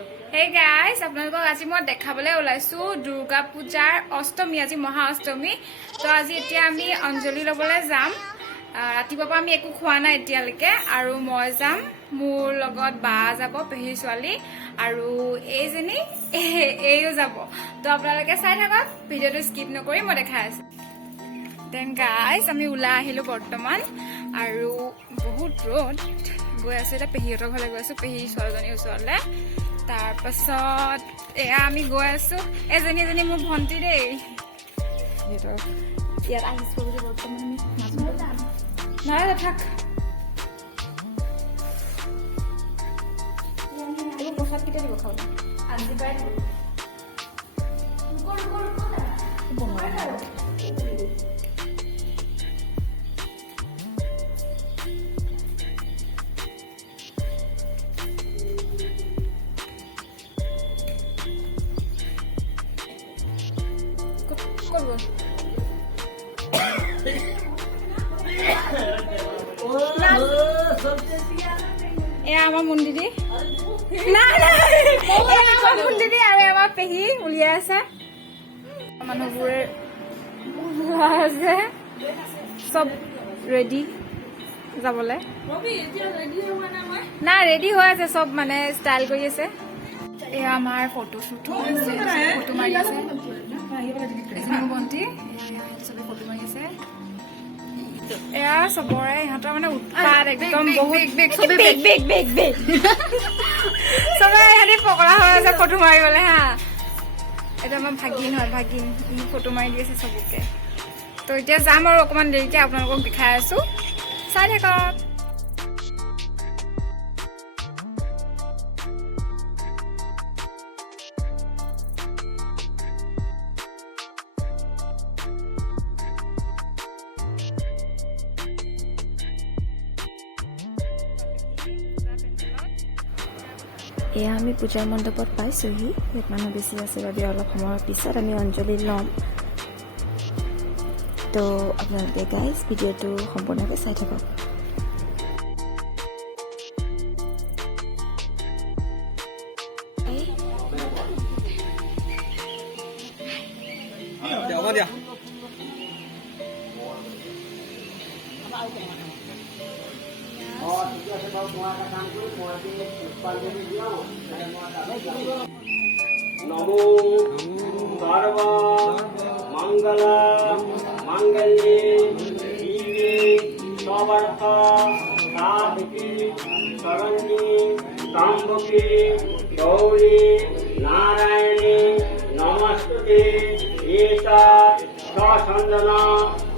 Hey guys, আপোনালোকক আজি মই দেখাবলৈ ওলাইছো দুৰ্গা পূজাৰ অষ্টমী আজি মহা অষ্টমী তো আজি এতিয়া আমি অঞ্জলি লবলৈ যাম ৰাতিপুৱা আমি একো খোৱা নাই এতিয়ালৈকে আৰু মই যাম মোৰ লগত বা যাব পেহী ছোৱালী আৰু এইজনী এইও যাব তো আপোনালোকে চাই থাকক ভিডিওটো স্কিপ নকৰি মই দেখাই আছো দেন গাইস আমি ওলাই আহিলো বৰ্তমান আৰু বহুত ৰ'দ গৈ আছে এটা পেহীহঁতৰ ঘৰলৈ গৈ আছো পেহী ছোৱালীজনীৰ ওচৰলৈ তাৰ পাছত এয়া আমি গৈ আছো এজনী মোৰ ভণ্টি দেই ইয়াত আহিছো বুলি বৰ্তমান আমি নাই থাক এই প্ৰসাদ কেতিয়া দিব খাবলৈ আজি পাই আমাৰ মন্দিৰে না আমাৰ মন্দিৰে আৰ আমাৰ পেহী উলিয়াই আছে মানুহবোৰে আছে সব ৰেডি যাবলে না ৰেডি হৈ আছে সব মানে ষ্টাইল কৰি আছে এয়া আমাৰ ফটোশ্বুট হৈছে ফটো মাৰি আছে ভণ্টি চবে ফটো মাৰি আছে এয়া চবৰে ইহঁতৰ মানে উৎপাত একদম বহুত চবে ইহঁতি পকৰা হৈ আছে ফটো মাৰিবলৈ হা এটা আমাৰ ভাগিন হয় ভাগিন ফটো মাৰি দি আছে চবকে তো এতিয়া যাম আৰু অকণমান দেৰিকে আপোনালোকক দেখাই আছো চাই থাকক এয়া আমি পূজাৰ মণ্ডপত পাইছোঁহি ইয়াত মানুহ বেছি আছে বাবে অলপ সময়ৰ পিছত আমি অঞ্জলি ল'ম তো আপোনালোকে গাইজ ভিডিঅ'টো সম্পূৰ্ণকৈ চাই থাকক नमो सर्व मंगल मंगल्ये शिवे सर्वार्थ साधके शरण्ये त्र्यंबके गौरी नारायणे नमस्ते एतत् सचन्दन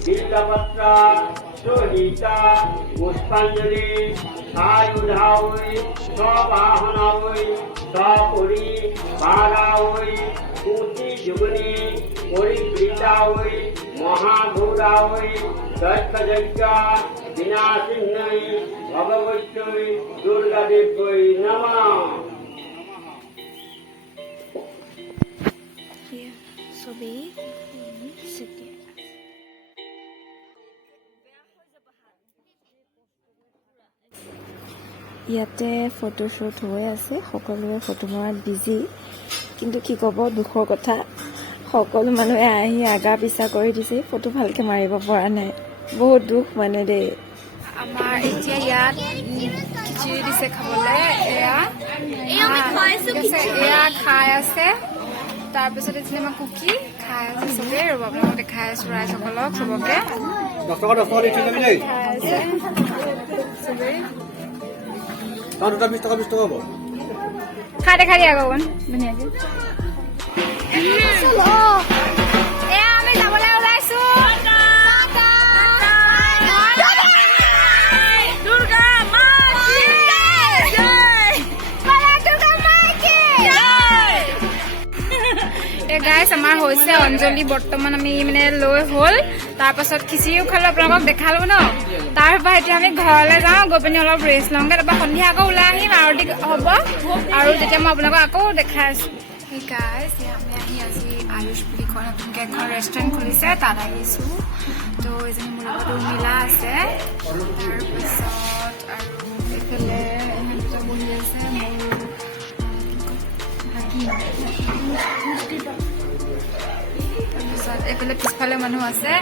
बिल्वपत्र सुहिता पुष्पाञ्जलि आयुधावै सवाहनावै सपुरी बारावै कुटी जुगनी परिवृतावै महाघोरावै दत्तयज्ञ विनाशिन्यै भगवत्यै दुर्गादेव्यै नमः চবেই ইয়াতে ফটোশ্বুট হৈ আছে সকলোৱে ফটো মৰাত বিজি কিন্তু কি ক'ব দুখৰ কথা সকলো মানুহে আহি আগা পিছা কৰি দিছে ফটো ভালকৈ মাৰিব পৰা নাই বহুত দুখ মানে দেই আমাৰ এতিয়া ইয়াত খিচিৰি দিছে খাবলৈ এয়া খাই আছে তাৰপিছত এতিয়া আমাৰ কুকি খাই আছে চবেই ৰ'ব আপোনালোকক দেখাই আছো ৰাইজসকলক চবকে খাই দেখাই দিয়া অকণ ধুনীয়াকৈ এয়া আমি যাবলৈ ওলাইছো গাইছ আমাৰ হৈছে অঞ্জলি বৰ্তমান আমি মানে লৈ হ'ল তাৰপাছত খিচিৰিও খালো আপোনালোকক দেখালো ন তাৰপৰা এতিয়া আমি ঘৰলৈ যাওঁ গৈ পিনি অলপ ৰেষ্ট লওঁগৈ তাৰপৰা সন্ধিয়া আকৌ ওলাই আহিম আৰতি হ'ব আৰু তেতিয়া মই আপোনালোকক আকৌ দেখাই আছোঁ সেই গাইছ আমি আহি আজি আয়ুষ বুলি কয় নতুনকৈ এখন ৰেষ্টুৰেণ্ট খুলিছে তাত আহিছোঁ তো এজনী মোৰ লগত উৰ্মিলা আছে তাৰপিছত আৰু এইফালে বহি আছে মোৰ তাৰপিছত এইফালে পিছফালে মানুহ আছে।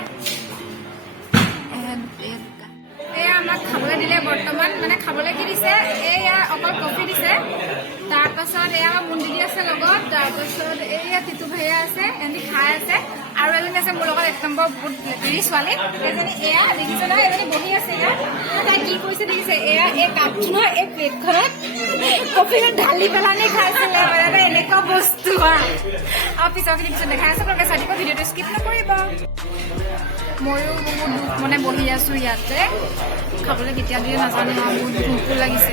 এয়া আমাক খাবলৈ দিলে বৰ্তমান, মানে খাবলৈ কি দিছে, এয়া অকল কফি দিছে। তাৰপাছত এয়া মুন্দি দি আছে লগত, তাৰপাছত এয়া তিতু ভাইয়া আছে, এজনী খাই আছে, আৰু এজনী আছে মোৰ লগত 1 নম্বৰ বহুত লেটেৰী ছোৱালী, এজনী এয়া দেখিছে নহয়, এজনী বহি আছে ইয়াত। তাই কি কৰিছে দেখিছে, এয়া এই কাপখনৰ এই প্লেটখনত কফিখন ঢালি পেলানি খাইছিলে, মানে এনেকুৱা বস্তু আৰু পিছৰখিনি পিছত দেখাই আছে। আপোনালোকে চাই দিব, ভিডিঅ'টো স্কিপ নকৰিব। ময়ো বহুত মানে বহি আছো ইয়াতে, খাবলৈ কেতিয়া দিয়ে নাজানো, বহুত ভোকো লাগিছে।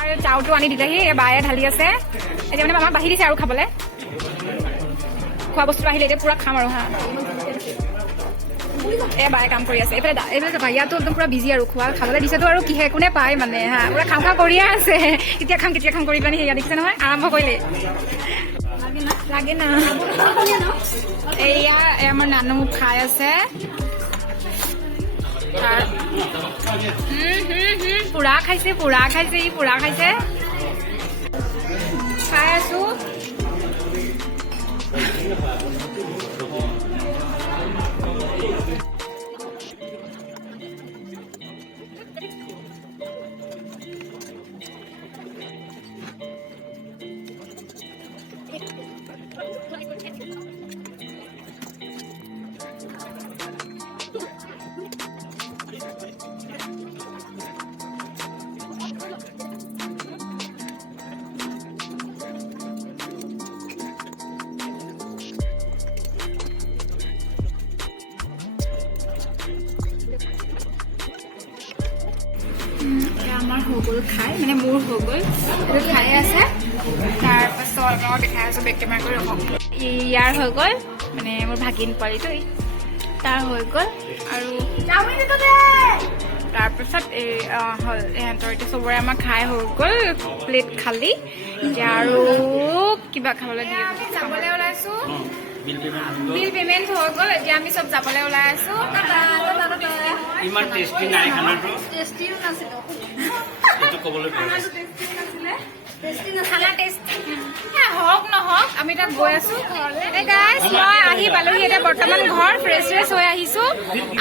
আৰু চাউটো আনি দিলেহি, বায়ে ঢালি আছে। এতিয়া মানে আমাক বাঢ়ি দিছে আৰু খাবলৈ, খোৱা বস্তু আহিলে এতিয়া পুৰা খাম আৰু হা। বায়ে কাম কৰি আছে এইফালে ভাইয়াটো একদম পুৰা বিজি আৰু খোৱা খাবলৈ দিছেতো আৰু কিহে কোনে পায় মানে হা, পুৰা খাম কৰিয়ে আছে। কেতিয়া খাম কৰি পেলাই সেয়া দেখিছে নহয়, আৰম্ভ কৰিলে। লাগে না এয়া আমাৰ নানু খাই আছে, পুৰা খাইছে ই পুৰা খাইছে, খাই আছো। আমাৰ হৈ গ'ল খাই, মানে মোৰ হৈ গ'ল, এইটো খাই আছে। তাৰপাছত আপোনালোকক দেখাই আছো, বেক কেমেৰা কৰি ৰখক। ইয়াৰ হৈ গ'ল, মানে মোৰ ভাগিন পোৱালিটো তাৰ হৈ গ'ল। আৰু তাৰপিছত হ'ল ইহঁতৰ এতিয়া চবৰে আমাৰ খাই হৈ গ'ল, প্লেট খালি। এতিয়া আৰু কিবা খাবলৈ দিয়ে, যাবলৈ ওলাইছো। বিল পেমেণ্ট হৈ গ'ল, এতিয়া আমি চব যাবলৈ ওলাই আছো। ইমান টেষ্টি নাই খানাটো, টেষ্টিও নাছিল, এইটো ক'বলৈ হওক নহওক আমি তাত গৈ আছো ঘৰলৈ। গাইজ মই আহি পালোহি এতিয়া বৰ্তমান ঘৰ, ফ্ৰেছ হৈ আহিছো।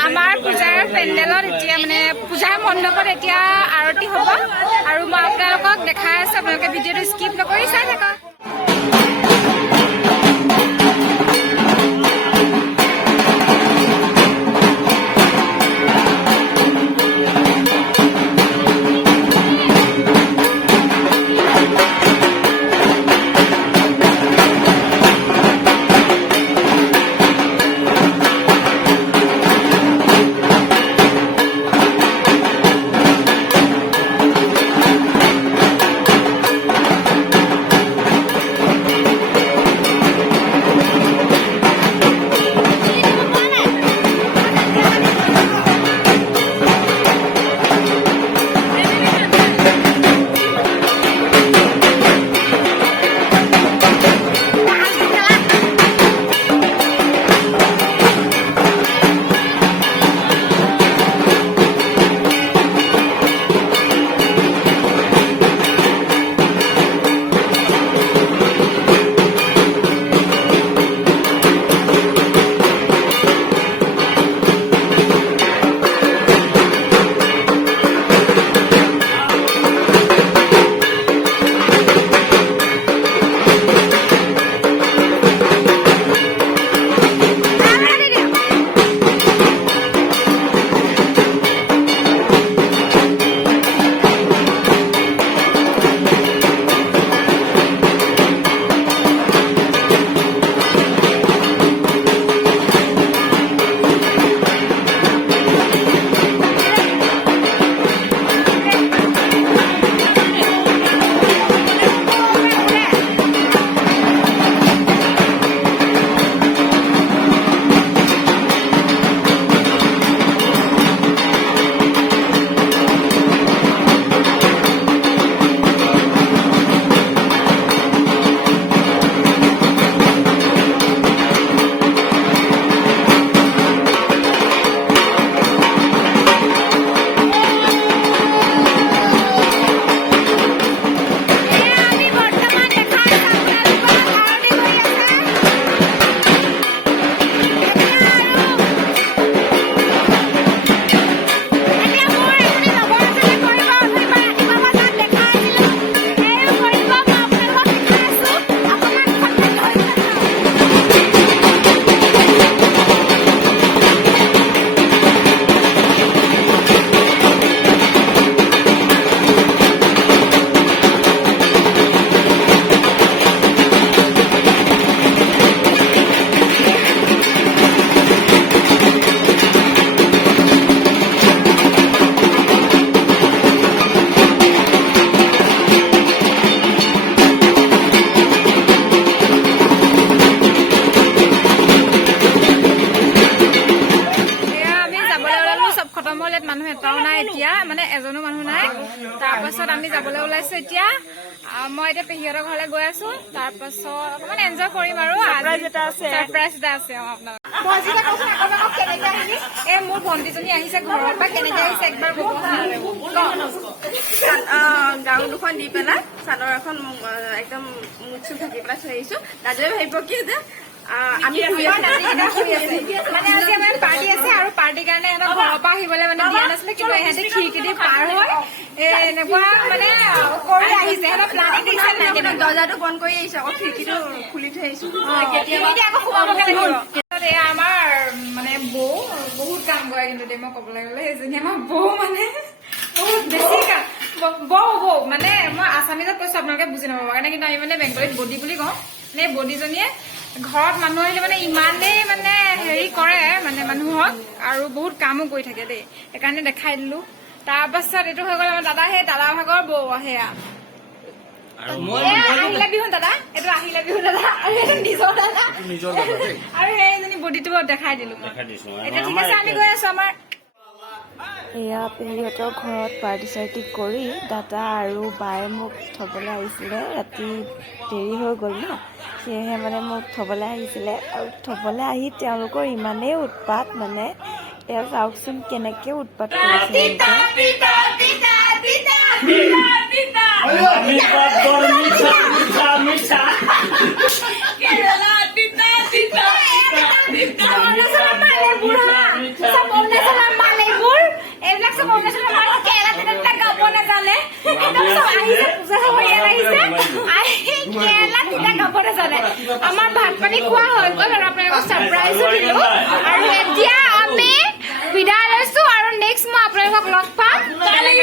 আমাৰ পূজাৰ পেণ্ডেলত এতিয়া মানে পূজাৰ মণ্ডপত এতিয়া আৰতি হ'ব, আৰু মই আপোনালোকক দেখাই আছো। আপোনালোকে ভিডিঅ'টো স্কিপ নকৰি চাই থাকক। মই এতিয়া পেহীহঁতৰ ঘৰলৈ গৈ আছো তাৰপাছত অকমান এনজয় কৰিম আৰু Surprise এটা আছে। ছাৰপ্ৰাইজ এটা আছে আপোনালোক এই মোৰ ভণ্টিজনী আহিছে ঘৰৰ পৰা কেনেকে আহিছে একবাৰ ক'ব গাঁও দুখন দি পেলাই চাদৰ এখন একদম মুখ চুখ ঢাকি পেলাই থৈ আহিছো দাদাই ভাবিব কি যে আমি মানে আজি আমাৰ পাৰ্টি আছে আৰু পাৰ্টিৰ কাৰণে এটা ঘৰৰ পৰা আহিবলৈ মানে দিয়া নাছিলে কিন্তু ইহঁতে খিৰিকী দি পাৰ হৈ এনেকুৱা মানে কৰি আহিছে সিহঁতৰ প্লানিং দেখিছে নাই দৰ্জাটো বন্ধ কৰি আহিছো আকৌ খিৰিকীটো খুলি থৈ আহিছো কেতিয়াবা আকৌ সোমাবগে লাগিব এয়া আমাৰ মানে বৌ বহুত কাম কৰে কিন্তু দেই মই ক'বলৈ গ'লে সেইজনী আমাৰ বৌ মানে বহুত বেছি কাম বৌ মানে মই আছামিজত কৈছো আপোনালোকে বুজি নাপাব কাৰণে কিন্তু আমি মানে বেংগলীত বডি বুলি কওঁ মানে বডিজনীয়ে ঘৰত মানুহ আহিলে মানে ইমানেই মানে হেৰি কৰে মানে মানুহক আৰু বহুত কামো কৰি থাকে দেই সেইকাৰণে দেখাই দিলো তাৰপাছত এইটো হৈ গ'ল আমাৰ দাদা সেই দাদা ভাগৰ বৌ সেয়া আহিলে বিহু দাদা এইটো আহিলে বিহু দাদা আৰু এইটো নিজৰ দাদা আৰু সেইজনী বডিটো দেখাই দিলো মই এতিয়া ঠিক আছে আমি গৈ আছো আমাৰ এয়া পেহীহঁতৰ ঘৰত পাৰ্টি চাৰ্টি কৰি দাদা আৰু বায়ে মোক থ'বলৈ আহিছিলে ৰাতি দেৰি হৈ গ'ল ন সেয়েহে মানে মোক থ'বলৈ আহিছিলে আৰু থ'বলৈ আহি তেওঁলোকৰ ইমানেই উৎপাত মানে এয়া চাওকচোন কেনেকৈ উৎপাত কৰিছে এইবিলাক চব অৰুণাচলৰ মানুহ কেৰেলা তিতা গাব নাজানে একদম চব আহিছে পূজা চাব ইয়াত আহিছে আহি কেৰেলা তিতা গাব নাজানে আমাৰ ভাত পানী খোৱা হৈ গ'ল আৰু আপোনালোকক ছাৰপ্ৰাইজো দিলো আৰু এতিয়া আমি বিদায় লৈছো আৰু নেক্সট মই আপোনালোকক লগ পাম কাইলৈ